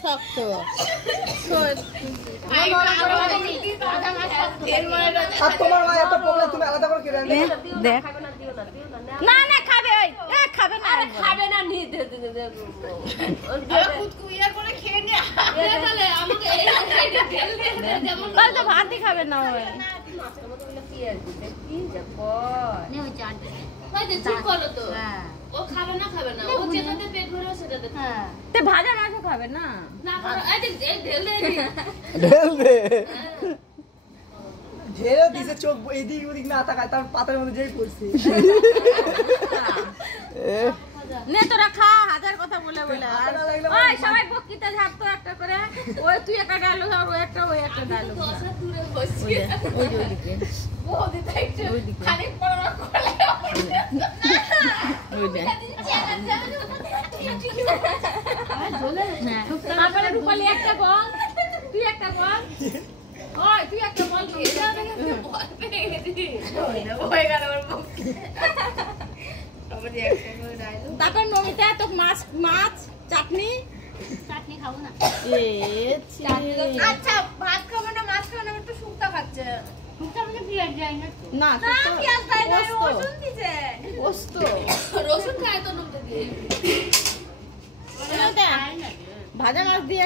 শক্ত তোমার মা এত প্রবলেম তুমি আলাদা করে কেড়ে আনলে দেখ না না খাবে ওই খাবে না খাবে না নি দে খুদ কুইয়া করে খেয়ে নে তাহলে আমাকে এই ঢেল দে যেমন কাল তো ভাতই খাবে না ওই মাছের মতো বলে কি আর দিতে কি যাব নে ওই চাট ভাই দে চুপ করো তো ও খাবে না ও যেটাতে পেট ভরে সেটাতে হ্যাঁ তে ভাজা মাছও খাবে না না এই ঢেল দে ঢেল দে ঢেলে দিছে চোখ এইদিক ওদিক না তাকায় তার পাতার মধ্যে যেই পড়ছে নে তোরা খা হাজার কথা বলে বলে ওই সবাই বকিতে ঝাড়তো একটা করে ওই তুই একটা ডায়লগ আর ওই একটা ডায়লগ দশা দূরে বসছি ওই ওইদিকে বহুত তাইছে খালি পড়া করে ওইটা তারপরে রূপালী একটা বল তুই একটা বল ওই তুই একটা বল হয়ে গেল ওর মুখ তারপর নমিতা তো মাছ চাটনি খাবো না আচ্ছা ভাত খাবো না মাছ খাবো না একটু শুক্তা খাচ্ছে শুক্তা মানে পেঁয়াজ যায় না না পেঁয়াজ দেয় না রসুন দিছে পোস্ত রসুন খায় তো নমতে দিয়ে ভাজা মাছ দিয়ে